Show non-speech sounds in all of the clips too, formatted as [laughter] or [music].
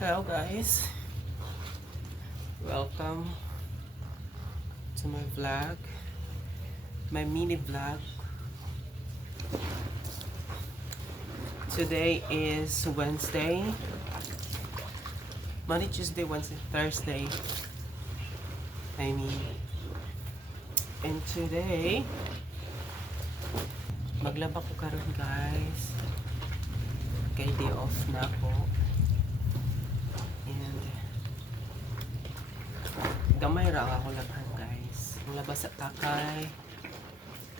Hello guys. Welcome to my vlog. My mini vlog. Today is Wednesday. Monday, Tuesday, Wednesday, Thursday. I mean. And today, maglaba ko karon guys. Kay day off na ako. And gamay ra ako laban guys. Ang labas sa takay.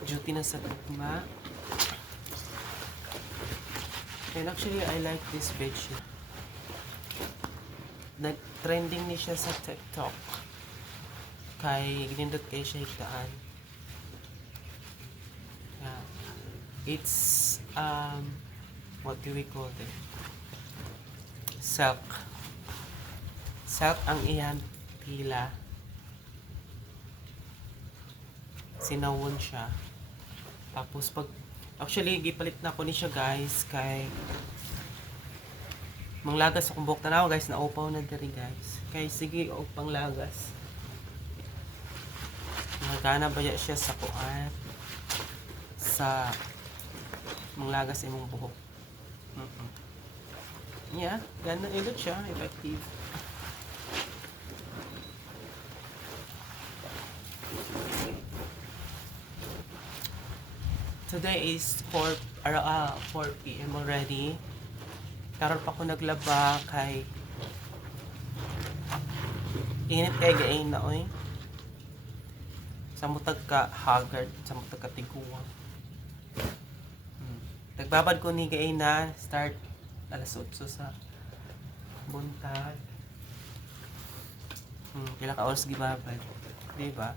Duty na sa tugma. And actually I like this bedsheet. Nag-trending ni siya sa TikTok. Kay ginindot kay siya higdaan. Yeah. It's um what do we call it? Silk. Silk ang iyan pila. Sinawon siya. Tapos pag actually gipalit na ko ni siya guys kay manglagas akong buhok tanaw guys na upaw na diri guys. Kay sige og panglagas. Nagana ba ya siya sa kuan sa manglagas imong buhok. Mm-mm. Yeah, gana ilot siya, effective. Today is 4, ar- ah, 4 p.m. already. Karon pa ko naglaba kay init kay gain na oy. Sa ka haggard, sa mutag ka tiguang. Hmm. Nagbabad ko ni gain na start alas 8 sa buntag. Hmm, pila ka oras gibabad. Di ba?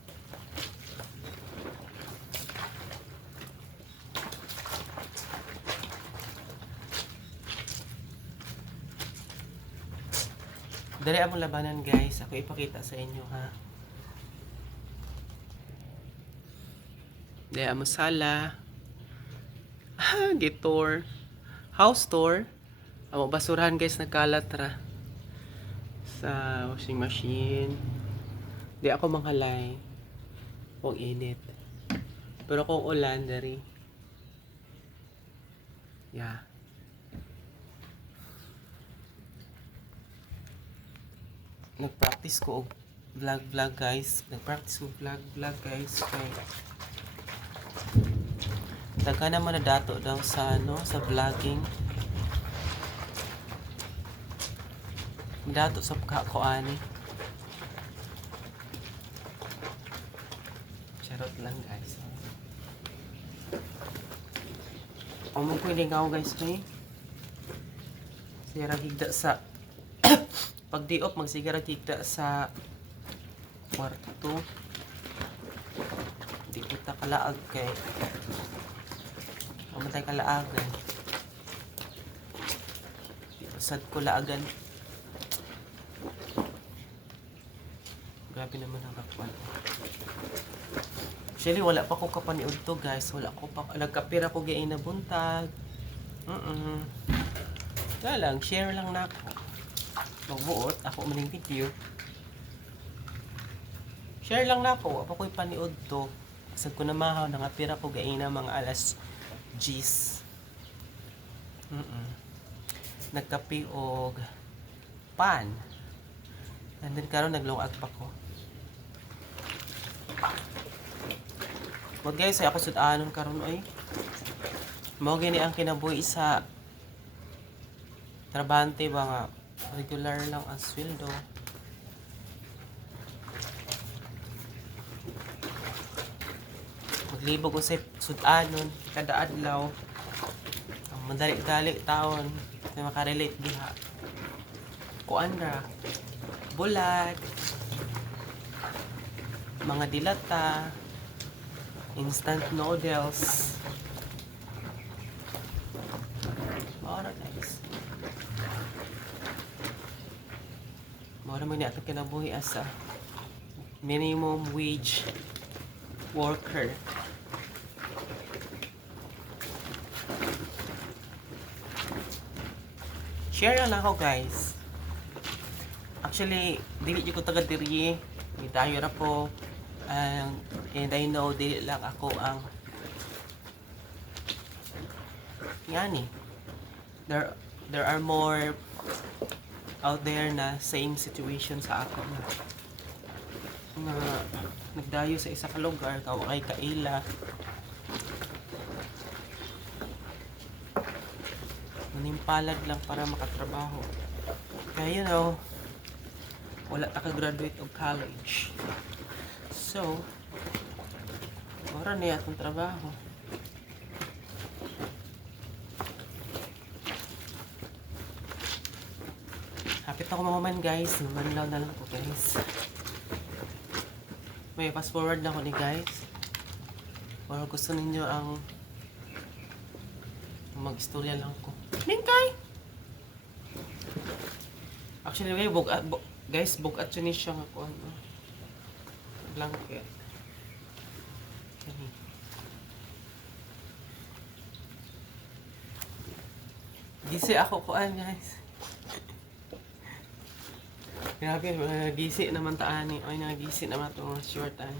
Dali among labanan guys. Ako ipakita sa inyo ha. Dali among sala. Ah, gitor. House tour. Amo basurahan guys nagkalat ra sa washing machine. Di ako manghalay. Kung init. Pero kung ulan, dari. Yeah. Nag-practice ko og vlog vlog guys. Nag-practice ko vlog vlog guys. Kay Daga naman na dato daw sa ano, sa vlogging. Dato sa pagkakuani. Charot lang guys. Amo ko lingaw guys kay. Sira higda sa pag diop magsigara higda sa kwarto. Di ko ta kalaag kay. Mamatay kalaagan. Sad ko laagan. Grabe naman ang kapuan. Actually, wala pa ko kapaniod to guys. Wala ko pa. Nagkapira ko gain na buntag. Mm-mm. Kaya lang, share lang na ako. Magbuot, ako maning video. Share lang na ako. Apa ko'y paniod to. Asad ko na mahaw, nangapira ko gain na mga alas G's. Mm-mm. Nagkape og pan. And then karon naglungag pa ko. Wag guys, ay ako sudanon karon oy. Mao gini ang kinabuhi sa trabante ba nga regular lang ang sweldo. Maglibog ko sa sudanon kada adlaw. Ang madali-dali taon na makarelate diha. Kuan ra. Bulag. Mga dilata. Instant noodles. Ora guys. Mao naman ni ato kinabuhi asa minimum wage worker. Share lang ako guys. Actually, dili ko taga diri. Gidayo ra ko. Um, and I know dili lang ako ang yani there there are more out there na same situation sa ako na na nagdayo sa isa ka lugar kaw kay kaila manimpalad lang para makatrabaho. Kaya you know wala ta graduate og college. So wala na atong trabaho ako mamaman guys. Manlaw na lang po guys. May fast forward na ako ni guys. Or gusto ninyo ang mag-istorya lang ko. Ningkay! Actually, guys, bug, bu, guys, bugat yun siya nga ko. Ano, blanket. Kani. Gisi ako kuan guys. Grabe, mga gisi naman taan ni. Ay, nagisi naman ito mga short ay.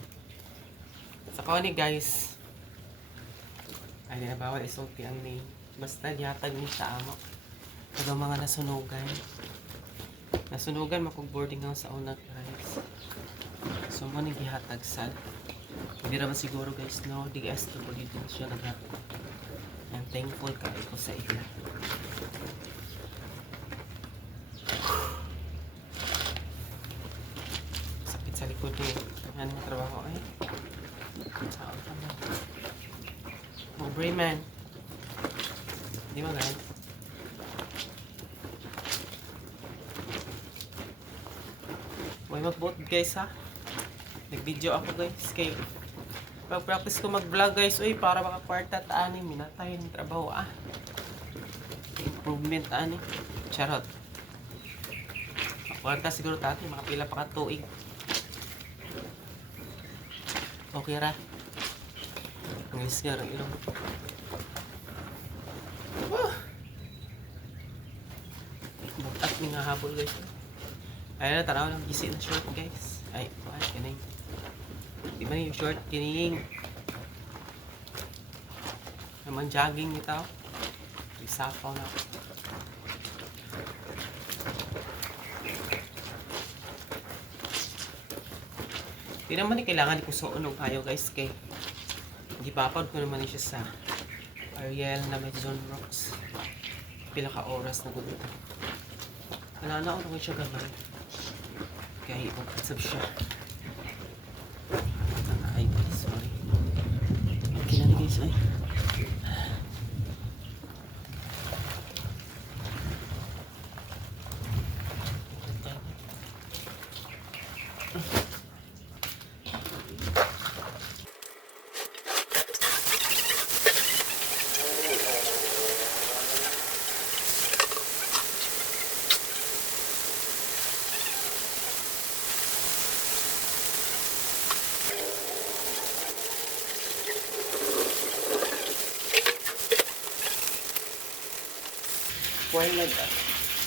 Sa kawan ni guys. Ay, na bawal isulti ang name. Basta yatag ni sa amo. Pero mga nasunugan. Nasunugan makog boarding house sa una guys. So mo ni gihatag sal. Hindi naman siguro guys no, DSW din siya naghatag. I'm thankful kay ko sa ila. sakit sa likod ni ano yung trabaho ay saan ka mo Brayman di ba guys? Huwag mag-vote guys ha? Nag-video ako guys kay Pag-practice ko mag-vlog guys Uy para makakwarta taani Minatay yung trabaho ah. Improvement taani Charot. Kwarta siguro tati Makapila pa ka tuig. Okay ra. Nga rin ilong. Ah! Bukat nga habol guys. Ayun na, tanaw lang gisi na short guys. Ay, ay, kining. Di ba yung short kining? Naman jogging ito. Isapaw na. Di naman ni kailangan ko suunog kayo guys kay gipapad ko naman siya sa Ariel na zone rocks. Pila ka oras na gud ito. Wala na ako siya gamay. Kaya ipag-sab siya. Ay, sorry. Okay na ni guys, ay.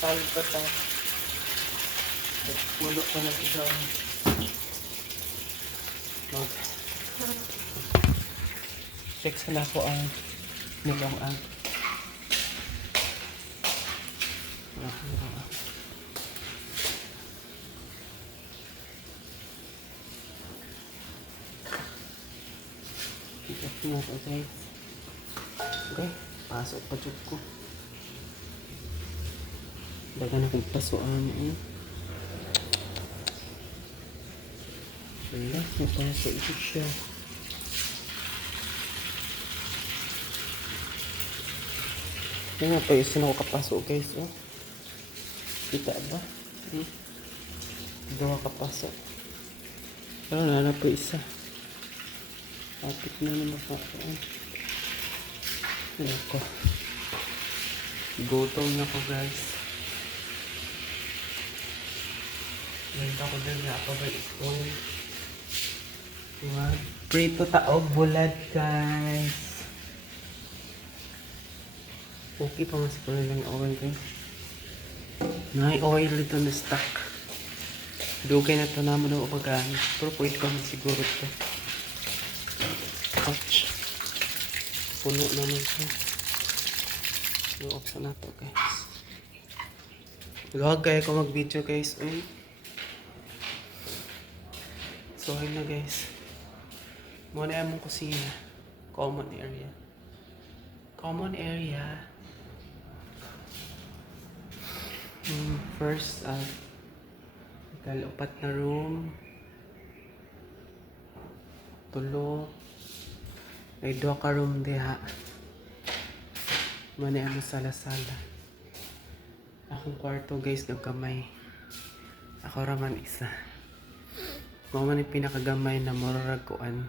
Why nag talo pa ta? Pulo pa na ito. Mag check sana ko ang nilong ang. Kita ko na ito guys. Okay, pasok pa ko. Daga na kong pasuan eh. Wala, napasok ito siya. Yan nga pa yung sino ko kapasok guys oh. Kita ba? Hmm? Dua kapasok. Pero wala na po isa. Kapit na naman ako. Wala ko. Gutom na ko guys. Ganda ko din na ako ba spoon. Diba? Prito taog bulad guys. Okay pa mas pala lang oil guys. May oil dito na stock. Dugay na to naman ang upagaan. Pero pwede man siguro to. Ouch. Puno naman siya. I-off na to guys. Kaya ko mag-video guys. Uy. So, ayun na guys. Muna yung kusina. Common area. Common area. Hmm, first, uh, ikal-upat na room. Tulo. Ay, dua ka room diha. Muna yung sala-sala. Akong kwarto guys, nagkamay. Ako raman isa. Ako man pinakagamay na moraraguan.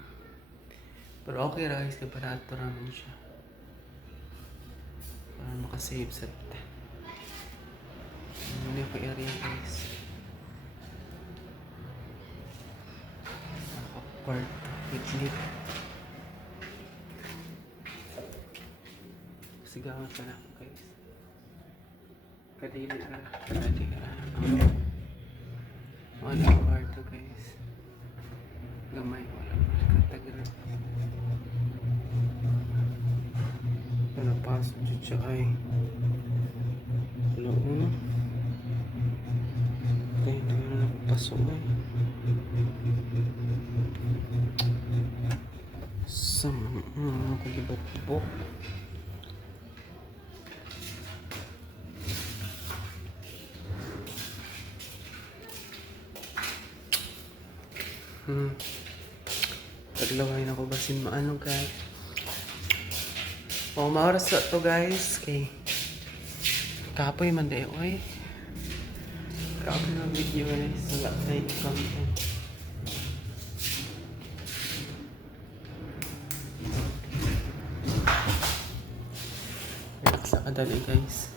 Pero okay ra guys, kaparato raman siya. Para makasave sa ta. Ano yung area guys. Ako kwarto. Lit-lit. Sigawan ka na guys. Kadili ka. Kadili ka. Wala ang kwarto guys. Gamay wala. Katagal. Wala pasok dyan siya ay. Wala. Okay, hindi mo na pasok eh. Sa mga kagibot-bok. Hmm. Taglaway na ko basin maano guys. O, maoras na to guys. Kay kapoy man dayo oy. Kapoy na video guys. Wala tayo content. Relax sa kadali guys.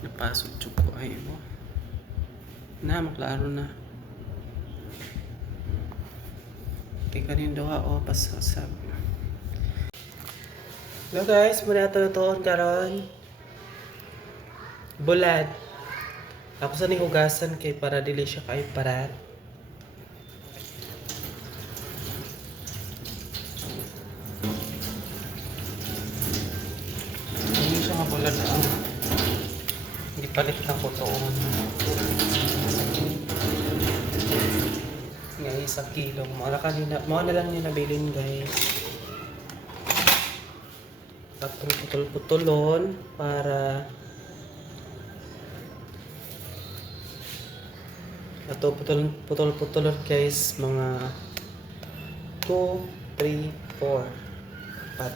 Napasok chuk ko ay mo. Na, maklaro na. Kay kanin daw ako pasasab. Hello guys, muna ito natuon karon. Bulad. Ako sa hugasan kay para dili siya kay parat. Hindi siya mabulad na ano. Hindi palit na ko toon. Ngayon sa kilo. Mga kanina, mga na lang yung nabilin guys. Tapos putol-putulon para Ito putol putol putol guys mga 2 3 4 apat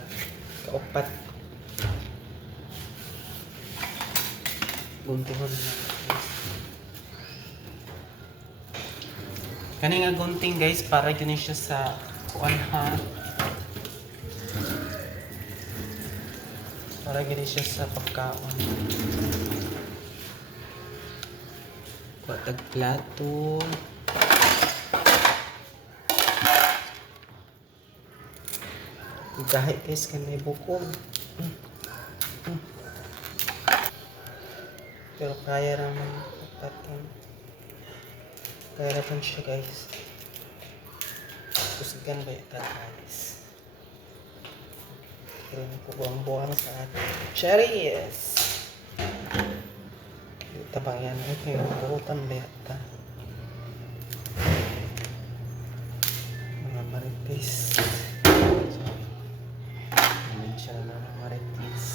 kaupat Buntuhan na lang guys. Kani nga gunting guys para gani siya sa kuan ha. Para gani siya sa pagkaon. Patag plato. Dahil guys kanay bukog. Mm. Mm. Pero kaya naman pagkatan. Kaya naman siya guys. Kusgan ba ito guys? Pero napubuang-buang sa atin. Cherries! Ba yan? Ito yung buhutan ba yata? Mga marites. Ayan siya na mga marites.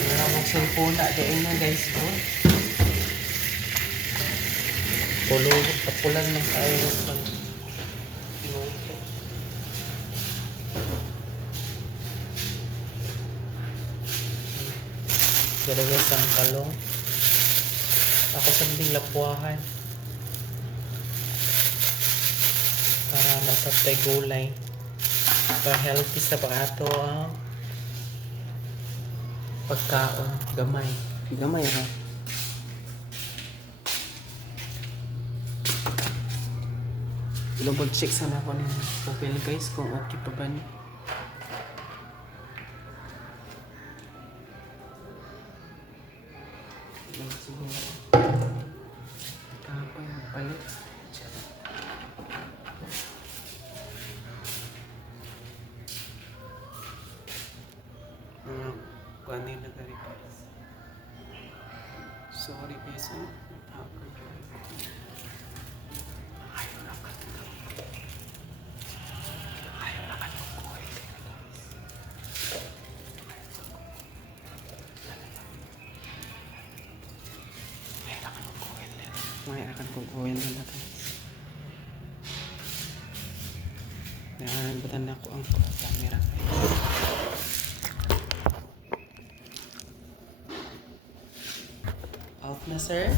Meron mong cellphone na doon na guys ko. Pulo, kapulan ng tayo pag pinuto. Dalawa ang talong. Ako sa lapuahan. Para matatay gulay. Para healthy sa pag-ato ang pagkaon. Gamay. Gamay ha. double check sana ko ng profile guys kung okay pa ba niya. Sorry, May akan oil na guys. Yan, batan na ko ang camera. Off na, sir.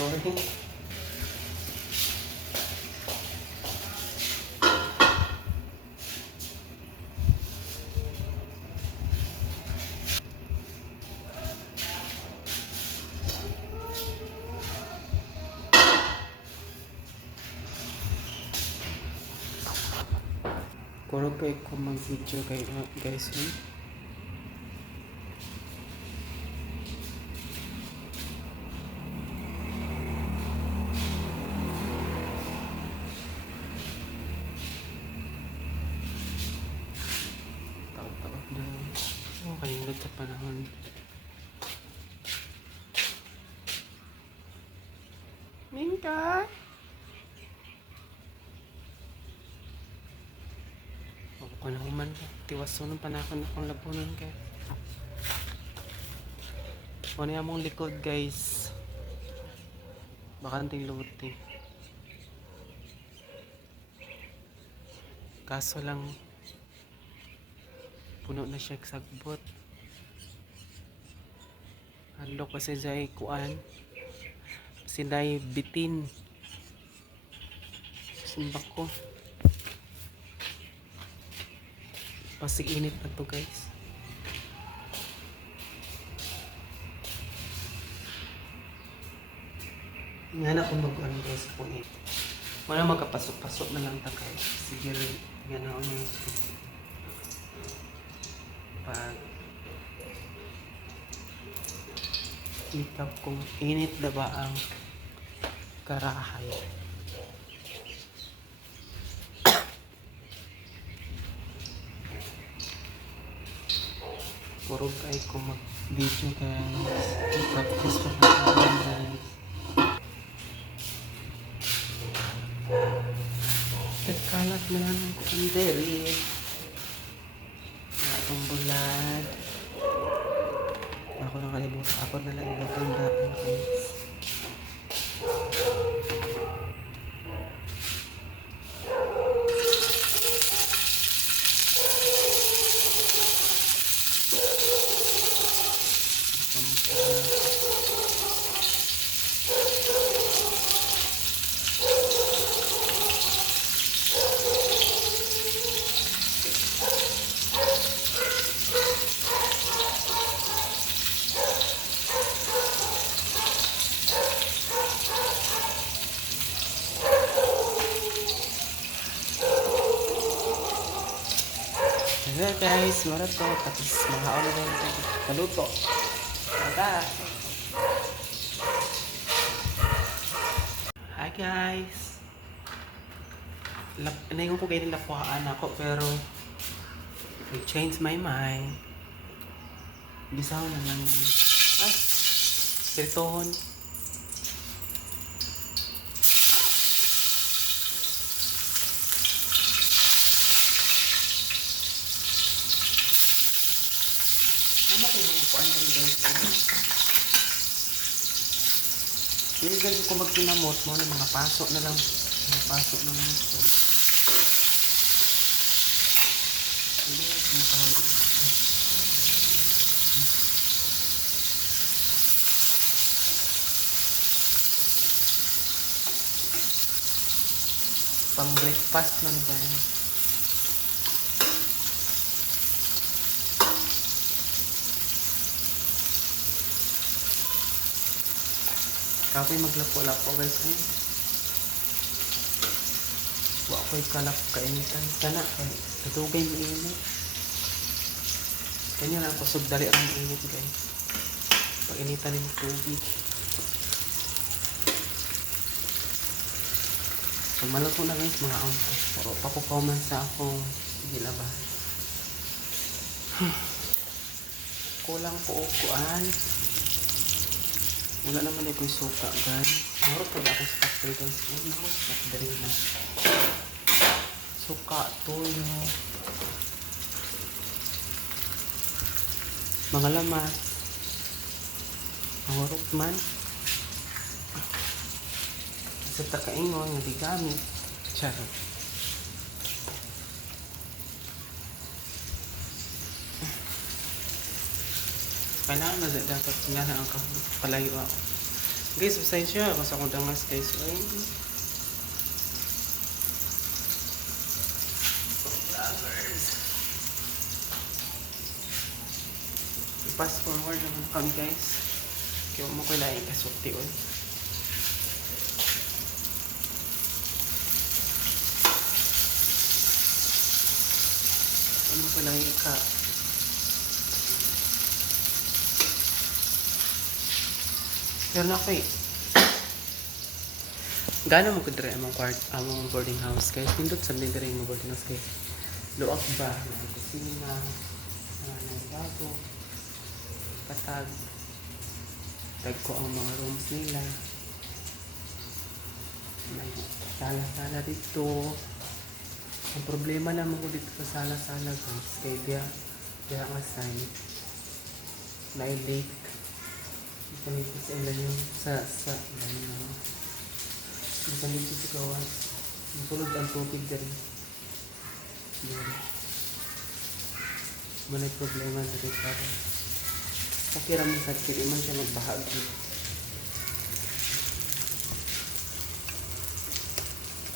Sorry. Kuro pa ko mag-video Minka! Ako ka na human. Tiwaso ng panahon akong labunan kay. Ano yung mong likod guys? Bakanting luti. Kaso lang puno na siya sagbot. Halo kasi dyan kuan. Sinay bitin. Simbak ko. Pasig init na to guys. Nga na kung mag-ano guys po eh. Wala magkapasok-pasok na lang ta guys. Sige rin. Yan ako yung pag ikap kung init na ba ang karahay. [coughs] Puro ay ko mag-video guys. Tapos pa na guys. Na lang ang kanderi. Atong bulad. Ako na kalimutan. Ako na lang ilagay na guys. Ayan guys, mara to. Tapos mga ano na yung kaluto. Mata. Hi guys. Lap, naingon ko kayo lapuhaan ako pero I changed my mind. Bisaw na lang. Ay, sirtohon. Ano yung kuan ng guys? Hindi ganito ko magkinamot mo ng mga pasok na lang. Mga pasok na lang ito. Hindi, hindi pa Pang breakfast man guys. Kapoy maglapo-lapo guys. Ay. Wa ko'y kalap kainitan. Kana kay katugay mo init. Kanya lang kusog dali ang init guys. Pag initan ng tubig. Pag maluto na guys, mga ampo. Pero pakukoman sa akong gilabas. [sighs] Kulang og kuan. Wala naman ay ko'y suka, guys. Mahurot pag ako sa factory, guys. Na ako sa factory na. Suka, toyo. Mga lamas. Mahurot man. Sa takaingon, nga di gamit. Charot. Kailangan na da- dapat nga ang palayo ako. Guys, pasensya ako sa akong dangas guys. Ay. I-pass forward naman kami guys. Kaya mo ko lang ikasukti oy. Ano ko lang ika Pero na ako eh. Gano'n mo kudre among quart among boarding house guys. Pindot sa din dire mo boarding house guys. Luak ba na kusina, na bago, patag. Tag ko ang mga rooms nila. May sala-sala dito. Ang problema naman ko dito sa sala-sala guys. Kaya diya, diya ang assign. May lake. Ko sa ilan yung sa sa yung kami dito sa gawas. Yung tulog ang tubig din. Yun. Manay problema na rin para. Pakiram sa kiri man siya magbahagi.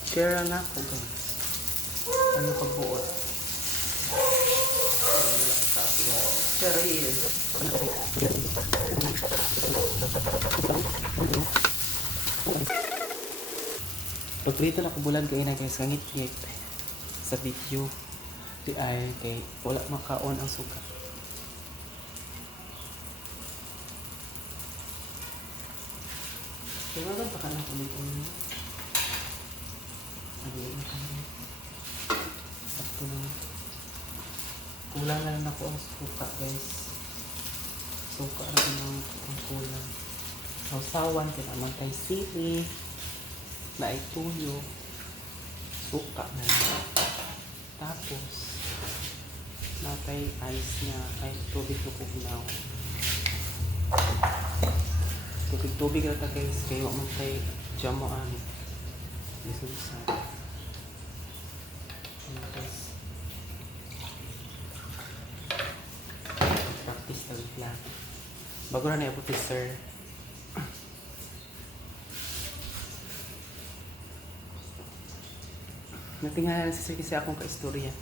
Share na ako guys. Ano ka buot? Ano ka sa ako. Share yun. Paborito na ko bulan kay na guys kangit ngit sa video di ay kay wala makaon ang suka. Kaya nga pa ka na kulit ang Ano yun kami? Sakto na. Ako ang suka guys. Suka na lang ang kulang. Sausawan, kinamang kay sili na ituyo, suka na. Tapos, natay ice niya, ay tubig na Tubig-tubig na ta guys, kayo man kay jamo ano. Lisusa. Ano Practice tawid lang. Bago na na iabot sir. Natingalan sa sige sa akong kaistorya.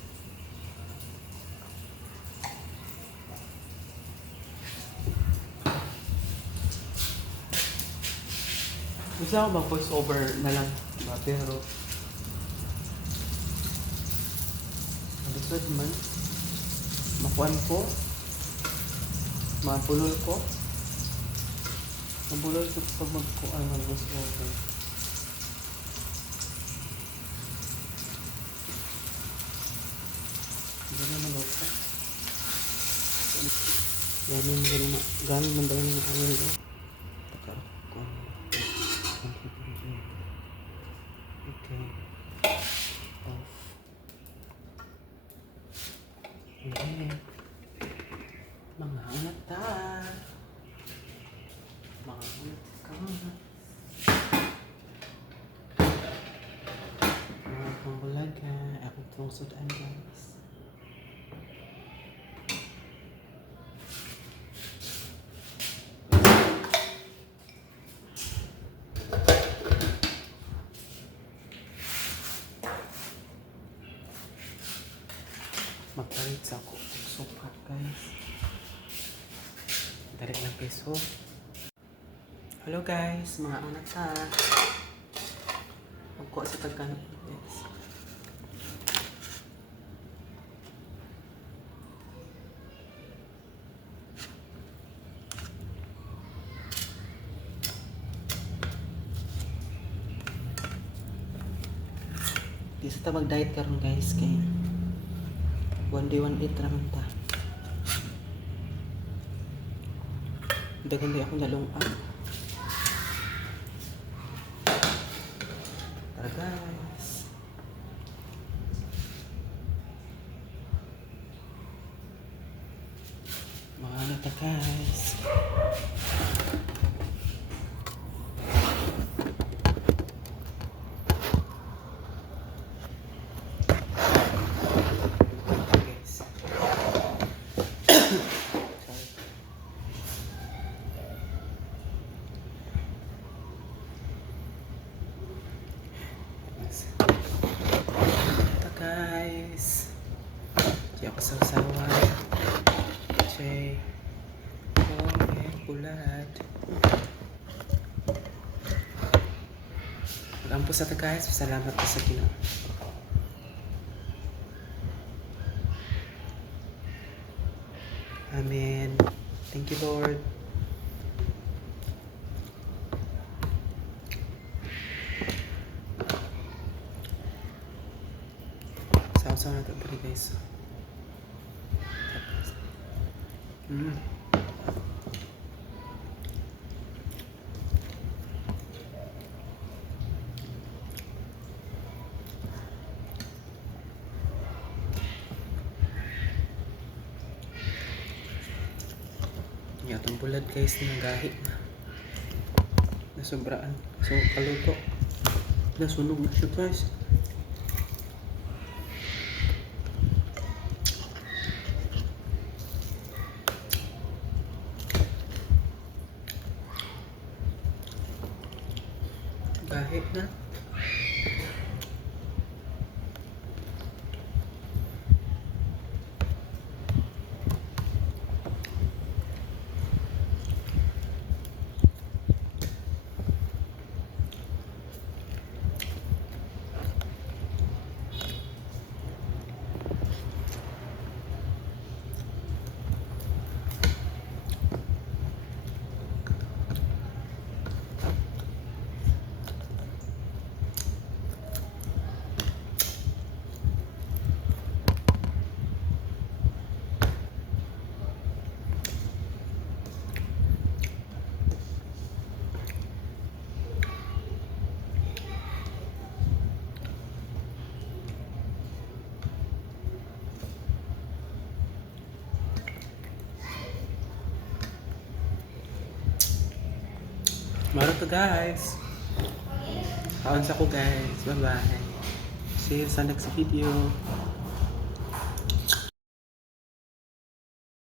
Gusto ako mag voice over na lang. Pero Malusod man. Makuan ko. Mapulol ko. Mabulol ko pag magkuan ng voice over. Gano'n na mo gano'n na. Gano'n man daw na ang ano nito. Pagkakuan. Okay. Off. Okay. Mga angat ta. Mga angat ka. Mga pambulaga. Akong tungsudan guys. Magpalit sa ako sukat guys dali lang peso Hello guys, mga anak ta. Magkuha sa tagkan. Yes. Di sa ta mag-diet karon guys kay one day one eat raman ta. Dagan di ako nalungag. Tara guys. Mga ano ta guys. Guys. Sorry. Ito guys. Di ako sasawan. Che. Oh, eh, bulat. Mag-ampo sa ta guys. Salamat po sa Ginoo. Amen. Thank you, Lord. Sausaw na ito guys. Mm. Bulad guys na gahit na. Nasobraan. So, kaluto. Nasunog na siya guys. Gahit na. Maro to guys. Kaon sa ko guys. Bye bye. See you sa next video.